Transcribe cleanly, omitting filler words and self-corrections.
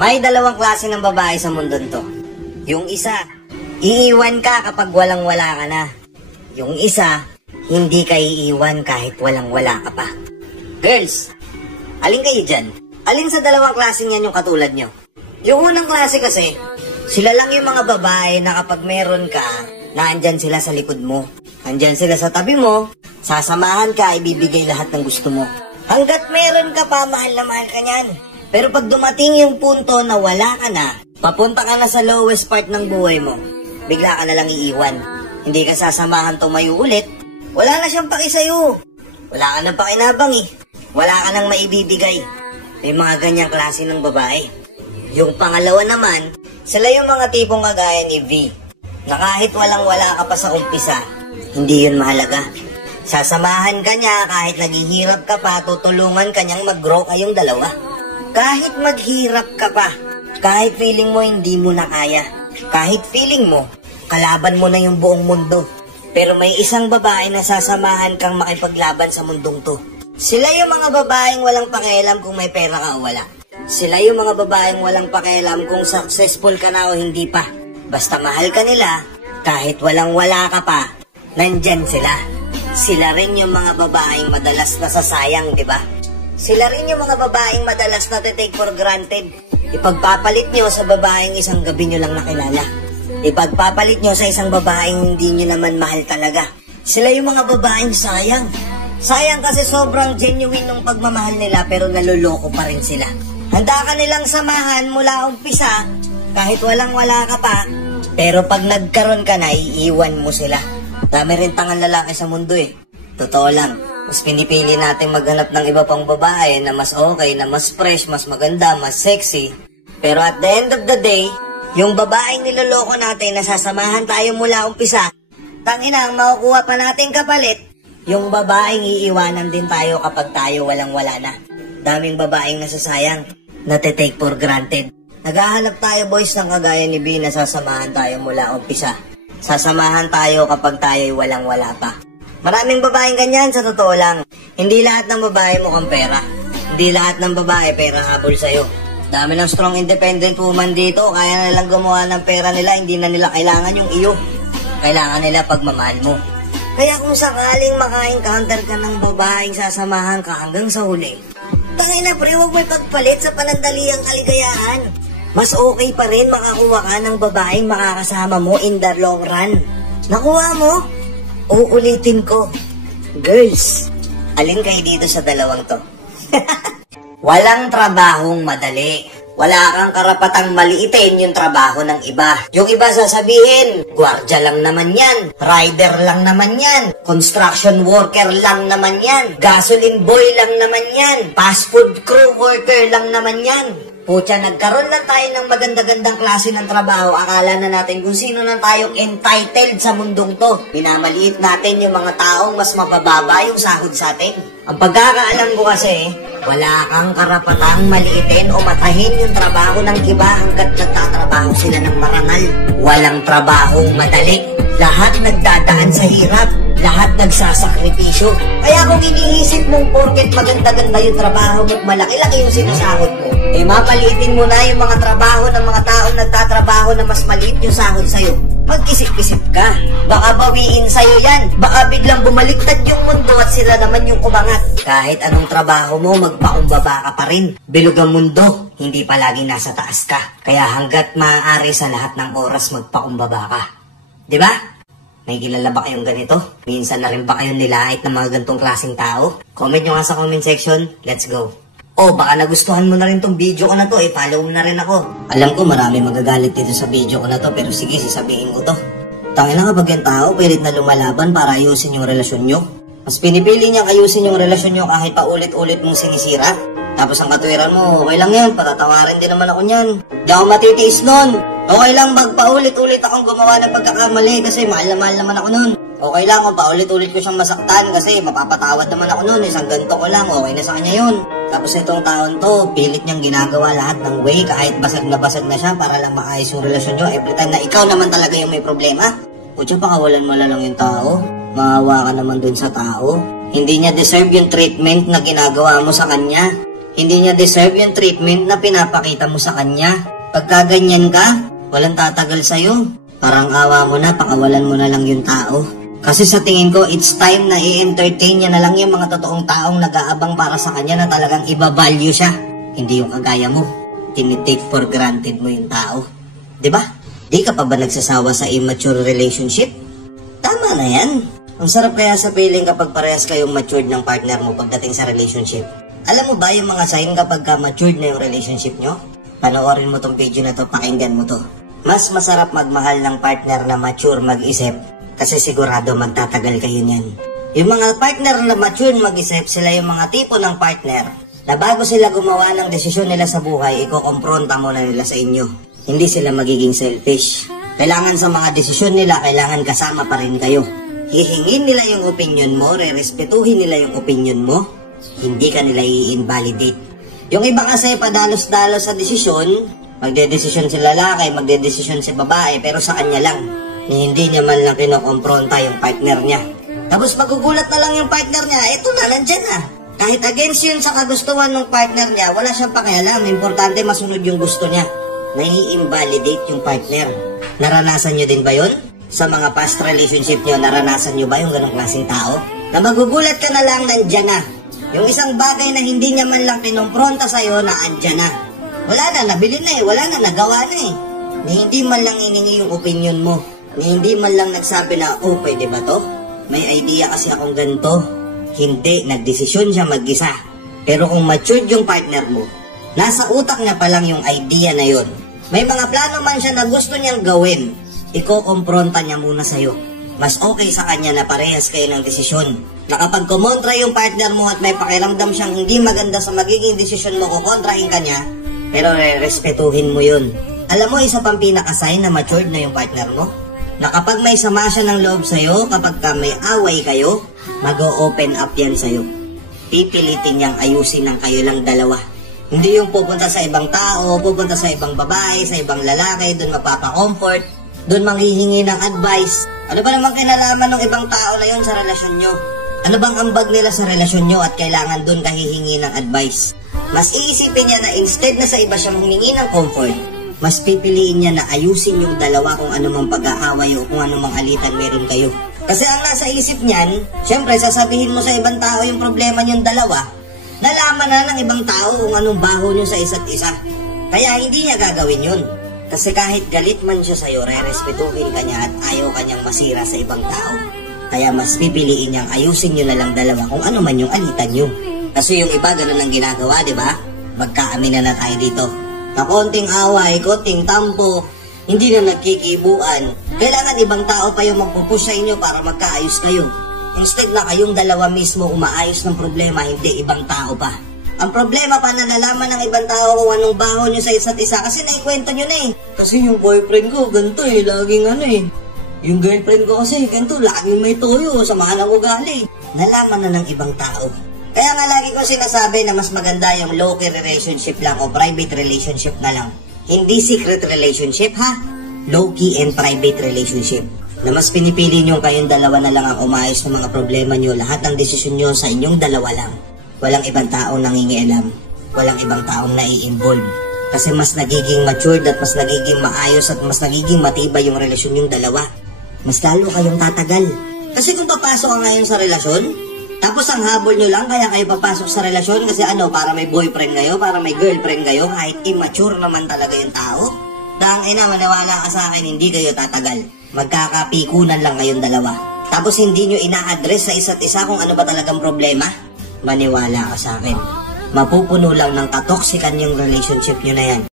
May dalawang klase ng babae sa mundon to. Yung isa, iiwan ka kapag walang-wala ka na. Yung isa, hindi ka iiwan kahit walang-wala ka pa. Girls, alin kayo dyan? Alin sa dalawang klase yan yung katulad nyo? Yung unang klase kasi, sila lang yung mga babae na kapag meron ka, naandyan sila sa likod mo. Andyan sila sa tabi mo, sasamahan ka, ibibigay lahat ng gusto mo. Hanggat meron ka pa, mahal na mahal ka niyan. Pero pag dumating yung punto na wala ka na, papunta ka na sa lowest part ng buhay mo, bigla ka na lang iiwan. Hindi ka sasamahan tumayo ulit, wala na siyang paki sa'yo. Wala ka nang pakinabang eh. Wala ka nang maibibigay. May mga ganyang klase ng babae. Yung pangalawa naman, sila yung mga tipong kagaya ni V, na kahit walang-wala ka pa sa umpisa, hindi yun mahalaga. Sasamahan ka niya kahit naghihirap ka pa, tutulungan ka niyang mag-grow kayong dalawa. Kahit maghirap ka pa, kahit feeling mo hindi mo na kaya, kahit feeling mo, kalaban mo na yung buong mundo. Pero may isang babae na sasamahan kang makipaglaban sa mundong to. Sila yung mga babaeng walang pakialam kung may pera ka o wala. Sila yung mga babaeng walang pakialam kung successful ka na o hindi pa. Basta mahal ka nila, kahit walang-wala ka pa, nandyan sila. Sila rin yung mga babaeng madalas nasasayang, di ba? Sila rin yung mga babaeng madalas na take for granted. Ipagpapalit nyo sa babaeng isang gabi nyo lang nakilala. Ipagpapalit nyo sa isang babaeng hindi nyo naman mahal talaga. Sila yung mga babaeng sayang. Sayang kasi sobrang genuine ng pagmamahal nila pero naluloko pa rin sila. Handa ka nilang samahan mula umpisa kahit walang-wala ka pa. Pero pag nagkaroon ka na, iiwan mo sila. Dami rin tangang lalaki sa mundo eh. Totoo lang. Mas pinipili natin maghanap ng iba pang babae na mas okay, na mas fresh, mas maganda, mas sexy. Pero at the end of the day, yung babaeng niloloko natin na sasamahan tayo mula umpisa, tangina ang makukuha pa natin kapalit, yung babaeng iiwanan din tayo kapag tayo walang-wala na. Daming babaeng nasasayang, nate-take for granted. Naghahanap tayo boys ng kagaya ni B na sasamahan tayo mula umpisa. Sasamahan tayo kapag tayo'y walang-wala pa. Maraming babaeng ganyan sa totoo lang. Hindi lahat ng babae mukhang pera. Hindi lahat ng babae pera habol sa'yo. Dami ng strong independent woman dito. Kaya na lang gumawa ng pera nila. Hindi na nila kailangan yung iyo. Kailangan nila pagmamahal mo. Kaya kung sakaling maka-encounter ka ng babaeng sasamahan ka hanggang sa huli, tangay na pre, huwag mo ipagpalit sa panandaliang kaligayahan. Mas okay pa rin makakuha ka ng babaeng makakasama mo in the long run. Nakuha mo? Uulitin ko. Girls, alin kayo dito sa dalawang to? Walang trabahong madali. Wala kang karapatang maliitin yung trabaho ng iba. Yung iba sasabihin, gwardiya lang naman yan, rider lang naman yan, construction worker lang naman yan, gasoline boy lang naman yan, fast food crew worker lang naman yan. Pucha, nagkaroon lang tayo ng maganda-gandang klase ng trabaho. Akala na natin kung sino na tayong entitled sa mundong to. Minamaliit natin yung mga taong mas mabababa yung sahod sa atin. Ang pagkakaalam ko kasi, wala kang karapatang maliitin o matahin yung trabaho ng iba hanggat nagtatrabaho sila ng marangal. Walang trabahong madali. Lahat nagdadaan sa hirap. Lahat nagsasakripisyo. Kaya kung iniisip mong porket maganda-ganda yung trabaho mo, malaki-laki yung sinasahod mo, eh mapaliitin mo na yung mga trabaho ng mga taong nagtatrabaho na mas maliit yung sahod sa'yo. Mag-isip-isip ka. Baka bawiin sa'yo yan. Baka biglang bumaliktad yung mundo at sila naman yung umangat. Kahit anong trabaho mo, magpakumbaba ka pa rin. Bilog ang mundo, hindi palagi nasa taas ka. Kaya hanggat maaari sa lahat ng oras, magpakumbaba ka. Diba? May kilala ba kayong ganito? Minsan na rin ba kayong nilait ng mga gantong klaseng tao? Comment nyo nga sa comment section. Let's go. O baka nagustuhan mo na rin tong video ko na to, follow mo na rin ako. Alam ko marami magagalit dito sa video ko na to, pero sige, sasabihin ko to. Tangina kapag yung tao, pilit na lumalaban para ayusin yung relasyon nyo. Mas pinipili niyang ayusin yung relasyon nyo kahit paulit-ulit mong sinisira. Tapos ang katwiran mo, okay lang yan, patatawarin din naman ako niyan. Di ako matitiis nun. Okay lang magpaulit-ulit akong gumawa ng pagkakamali kasi mahal naman ako nun. Okay lang kung paulit-ulit ko siyang masaktan kasi mapapatawad naman ako nun. Isang ganito ko lang, okay na sa kanya yun. Tapos itong taon to, pilit niyang ginagawa lahat ng way kahit basag na siya para lang maayos yung relasyon nyo. Every time na ikaw naman talaga yung may problema. Kutya, pakawalan mo lang yung tao. Maawa ka naman dun sa tao. Hindi niya deserve yung treatment na ginagawa mo sa kanya. Hindi niya deserve yung treatment na pinapakita mo sa kanya. Pagka ganyan ka, walang tatagal sa'yo. Parang awa mo na, pakawalan mo na lang yung tao. Kasi sa tingin ko, it's time na i-entertain niya na lang yung mga totoong taong nag-aabang para sa kanya na talagang iba-value siya. Hindi yung kagaya mo. Tinitake for granted mo yung tao. Diba? Di ka pa ba nagsasawa sa immature relationship? Tama na yan. Ang sarap kaya sa feeling kapag parehas kayong matured ng partner mo pagdating sa relationship. Alam mo ba yung mga sign kapag matured na yung relationship nyo? Panoorin mo tong video na to, pakinggan mo to. Mas masarap magmahal ng partner na mature mag-isip kasi sigurado magtatagal kayo niyan. Yung mga partner na mature mag-isip, sila yung mga tipo ng partner na bago sila gumawa ng desisyon nila sa buhay, ikokompronta muna nila sa inyo. Hindi sila magiging selfish. Kailangan sa mga desisyon nila, kailangan kasama pa rin kayo. Hihingin nila yung opinion mo, rerespetuhin nila yung opinion mo, hindi ka nila i-invalidate. Yung iba kasi padalos-dalos sa desisyon, magdedesisyon si lalaki, magdedesisyon si babae, pero sa kanya lang. Hindi niya man lang kinokompronta yung partner niya. Tapos magugulat na lang yung partner niya, eto na, nandyan na. Kahit against yun sa kagustuhan ng partner niya, wala siyang pakialam. Importante masunod yung gusto niya. Nai-invalidate yung partner. Naranasan niyo din ba yun? Sa mga past relationship niyo, naranasan niyo ba yung ganong klaseng tao? Na magugulat ka na lang, nandyan na. Yung isang bagay na hindi niya man lang kinompronta sa'yo, na andyan na. Wala na, nabili na eh. Wala na, nagawa na eh. Ni hindi man lang iningi yung opinion mo. Ni hindi man lang nagsabi na, oh, pwede ba to? May idea kasi akong ganito. Hindi, nagdesisyon siya mag-isa. Pero kung matured yung partner mo, nasa utak niya pa lang yung idea na yun. May mga plano man siya na gusto niyang gawin, iko-kompronta niya muna sa'yo. Mas okay sa kanya na parehas kayo ng desisyon. Na kapag kumontra yung partner mo at may pakiramdam siyang hindi maganda sa magiging desisyon mo, kukontrahin ka niya, pero respetuhin mo yun. Alam mo, isa pang pinaka-sign na matured na yung partner mo? Na kapag may sama siya ng loob sa'yo, kapag may away kayo, mag-o-open up yan sa'yo. Pipilitin niyang ayusin ng kayo lang dalawa. Hindi yung pupunta sa ibang tao, pupunta sa ibang babae, sa ibang lalaki, doon magpapa-comfort, doon manghihingi ng advice. Ano ba namang kinalaman ng ibang tao na yun sa relasyon nyo? Ano bang ambag nila sa relasyon nyo at kailangan doon kahihingi ng advice? Mas iisipin niya na instead na sa iba siya humingi ng comfort, mas pipiliin niya na ayusin yung dalawa kung anumang pag-aaway o kung anumang alitan meron kayo. Kasi ang nasa isip niyan, syempre sasabihin mo sa ibang tao yung problema niyong dalawa, nalaman na ng ibang tao kung anong baho niyo sa isa't isa. Kaya hindi niya gagawin yun. Kasi kahit galit man siya sa'yo, re-respetuhin ka niya at ayaw kanyang masira sa ibang tao. Kaya mas pipiliin niyang ayusin niyo na lang dalawa kung ano man yung alitan niyo. Kasi yung iba ganun ang ginagawa, di ba? Magkaamina na tayo dito. Na konting away, konting tampo, hindi na nagkikibuan. Kailangan ibang tao pa yung magpupush sa inyo para magkaayos kayo. Instead na kayong dalawa mismo umaayos ng problema, hindi ibang tao pa. Ang problema pa na nalaman ng ibang tao kung anong baho nyo sa isa't isa kasi naikwento nyo na eh. Kasi yung boyfriend ko, ganito eh, laging ano eh. Yung girlfriend ko kasi, ganito, laging may toyo, samahan ng ugali. Nalaman na ng ibang tao. Kaya nga lagi ko sinasabi na mas maganda yung low-key relationship lang o private relationship na lang. Hindi secret relationship ha, low-key and private relationship. Na mas pinipili nyo kayong dalawa na lang ang umayos ng mga problema nyo, lahat ng desisyon nyo sa inyong dalawa lang. Walang ibang taong nangingialam, walang ibang taong nai-involve. Kasi mas nagiging matured at mas nagiging maayos at mas nagiging matibay yung relasyon yung dalawa. Mas lalo kayong tatagal. Kasi kung papasok ka ngayon sa relasyon, tapos ang habol nyo lang kaya kayo papasok sa relasyon kasi ano, para may boyfriend kayo, para may girlfriend kayo, kahit immature naman talaga yung tao. Dahang ina, maniwala ka sa akin, hindi kayo tatagal. Magkakapikunan lang kayong dalawa. Tapos hindi nyo ina-address sa isa't isa kung ano ba talagang problema. Maniwala ka sa akin. Mapupuno lang ng katoksikan yung relationship nyo na yan.